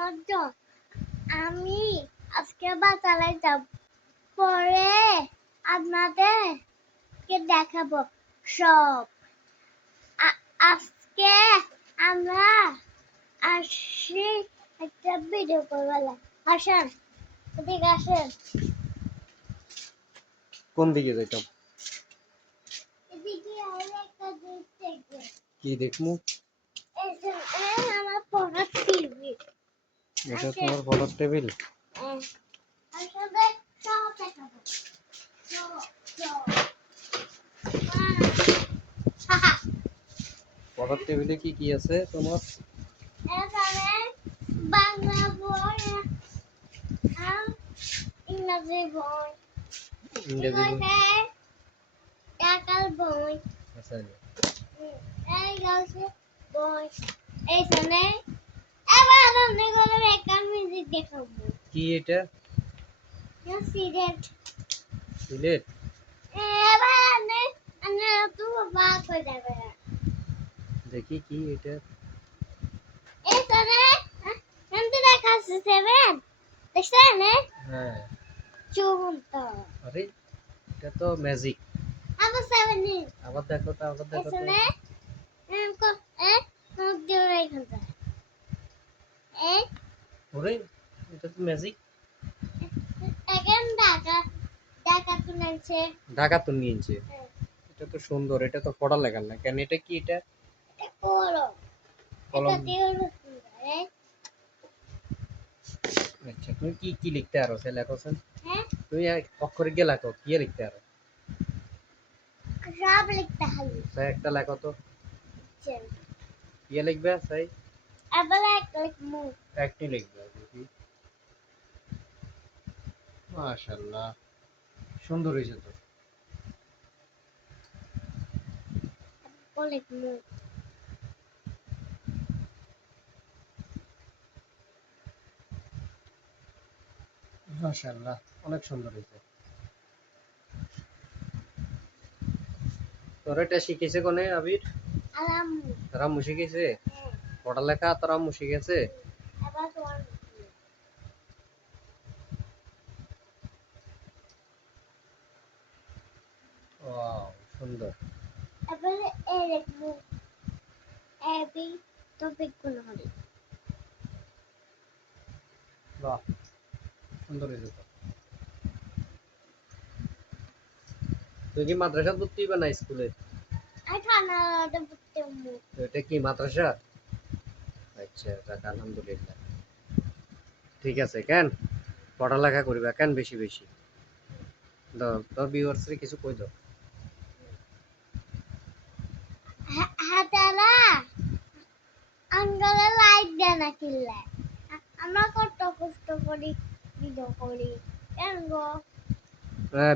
মধ্যে আমি আজকে বাজারে যাব, পরে আপনাদেরকে দেখাবো সব। আজকে আমরা আসছি একটা ভিডিও করবো। আসেন, এদিকে আসেন। কোন দিকে যাইতাম? এদিকে আইলে একটা জিনিস দেখবে। কি দেখমু? এই যে আমার পড়ার টিভি। এটা তোমার পড়ার টেবিল? আসলে সব দেখাবো। পড়ার টেবিলে কি কি আছে তোমার? এখানে বাংলা বই আর ইংরেজি বই। ইংরেজি বই? টাকার বই। আচ্ছা, এই গাছে বই। এইখানে এবার আপনি করে একটা মিউজিক দেখাবো। কি এটা? সিগারেট। সিলেট? এবার আপনি তো বাদ হয়ে যাবে। দেখি কি এটা? এইখানে এমনি দেখাচ্ছে সেভেন। দেখছেন? হ্যাঁ। চুমটা। আরে এটা তো ম্যাজিক। আবার সেভেন নিন। আবার দেখো তো, আবার দেখো তো। এখানে দিয়ে রেখে যায়। ওরে এটা তো ম্যাজিক। এখন ঢাকা তুলেছে। ঢাকা তো নিয়েছে। এটা তো সুন্দর, এটা তো পড়া লেখার না কেন? এটা কি? এটা কলম। কলম? এটা দিয়ে সুন্দর। আচ্ছা, তুমি কি কি লিখতে আরো সে লেখছেন? হ্যাঁ, তুমি অক্ষরে গিয়ে লেখো, কি লিখতে আরো? সব লিখতে হবে। তাই একটা লেখো তো। কি লিখবে তাই? আবার একটা লিখবো। একটি লিখবে দেখি। মাশাআল্লাহ, সুন্দর হয়েছে তো। লিখবো। মাশাআল্লাহ, অনেক সুন্দর হয়েছে। তোর এটা শিখেছে কোনে আবির? আলামু। রাম্মু শিখেছে? পড়ালেখা তোর আম্মু শিখেছে? আবার তোমার ওয়াও, সুন্দর। আবার এই লিখবো। এবি টপিক গুলো হবে। বাহ, সুন্দর হয়েছে তো। তুই কি মাদ্রাসা ভর্তি হইবা না স্কুলে? আর ঠান্ডা পড়তে হবে। তো এটা কি মাদ্রাসা? আচ্ছা, যাক আলহামদুলিল্লাহ। ঠিক আছে, কেন পড়ালেখা করিবা কেন বেশি বেশি। দাও তোর ভিউয়ার্সরে কিছু কই দাও। হাতারা আঙ্গলে লাইট দেয় না কিনলে। আমরা কত কষ্ট করি ভিডিও করি কেন গো?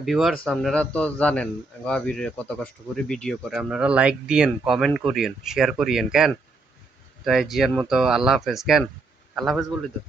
ভিউয়ার্স আপনারা তো জানেন আবির কত কষ্ট করে ভিডিও করে। আপনারা লাইক দিয়েন, কমেন্ট করিয়েন, শেয়ার করিয়েন কেন। তো এই জিয়ার মতো আল্লাহ হাফেজ কেন। আল্লাহ হাফেজ বলি তো।